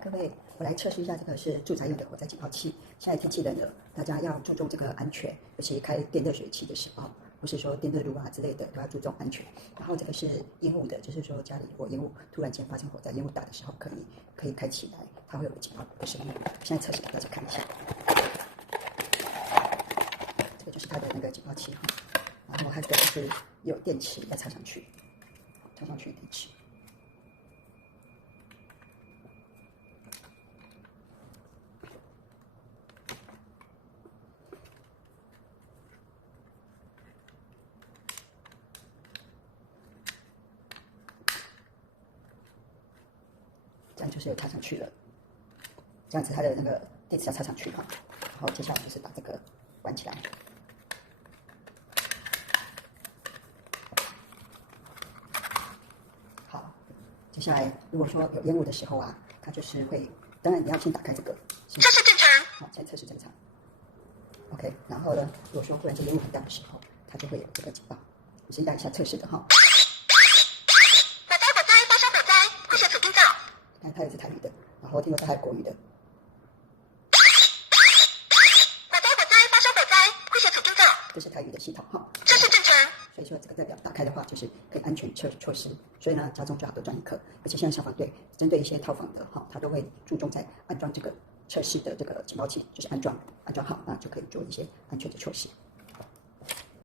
各位，我来测试一下这个是住宅用的火灾警报器。现在天气冷了，大家要注重这个安全，尤其开电热水器的时候，不是说电热炉啊之类的都要注重安全。然后这个是烟雾的，就是说家里如果烟雾突然间发生火灾，烟雾大的时候可以开起来，它会有个警报的声音。现在测试给大家看一下，这个就是它的那个警报器哈。然后它这个是有电池要插上去，电池。这样就是有插上去了，这样子它的那个电池要插上去哈。然后接下来就是把这个关起来。好，接下来如果说有烟雾的时候啊，它就是会，当然你要先打开这个，测试正常。好，现在测试正常。OK， 然后呢，如果说忽然间烟雾很大的时候，它就会有这个警报。我先按一下测试的哈。火灾！发生火灾！快写指定照。看它也是台语的，然后听说它还有国语的。火灾！发生火灾！快写指定照。这是台语的系统哈。测试正常。所以说这个代表打开的话，就是可以安全措施。所以呢，家中最好多装一颗。而且现在消防队针对一些套房的哈，他都会注重在安装这个测试的这个警报器，就是安装好，那就可以做一些安全的措施。